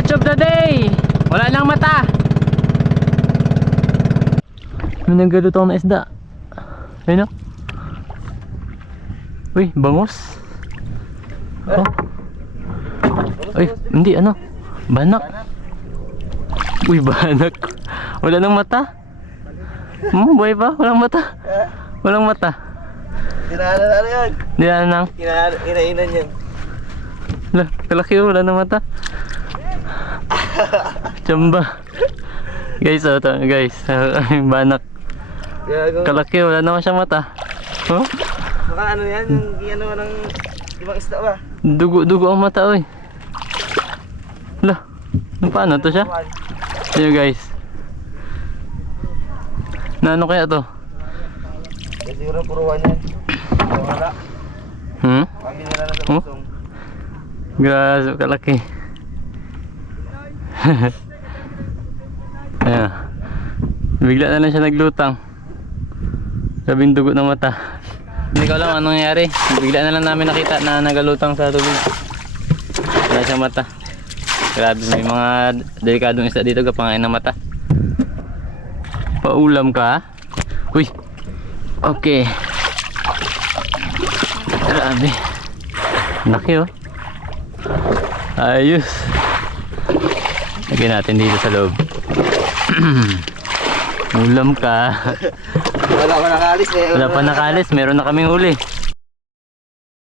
catch of the day. Wala nang mata. May naggalutong na isda. Ayun o. Uy, bangus. Oh. Uy, hindi ano. Banak. Uy, banak. Wala nang mata. Buhay pa? Walang mata. Walang mata. Tinahanan na yan. Diyan nang. Inainan yan. Lah, kalaki oh, wala nang mata. Chamba. Guys, oh, to, guys. Banak. Kalaki, wala naman siyang mata. Oh? Baka ano yan, yung ano ng ibang isda ba? Dugo ang mata, oy. Lah, paano to siya? Ayo guys. Na ano kaya to? Siguro puruan yan. Wala. Pamili na lang sa Oh? pusong. Grabe, kalaki. Ayan. Bigla na lang siya naglutang. Sabing dugo ng mata. Hindi ko alam anong nangyari. Bigla na lang namin nakita na nagalutang sa tubig. Wala siyang mata. Grabe, may mga delikadong isda dito kapangain ng mata. Paulam ka? Uy. Okay. Grabe. Laki oh. Ayos. Lagyan natin dito sa loob. Ulam ka. Wala pa nakalis eh. Wala pa nakalis, meron na kaming huli.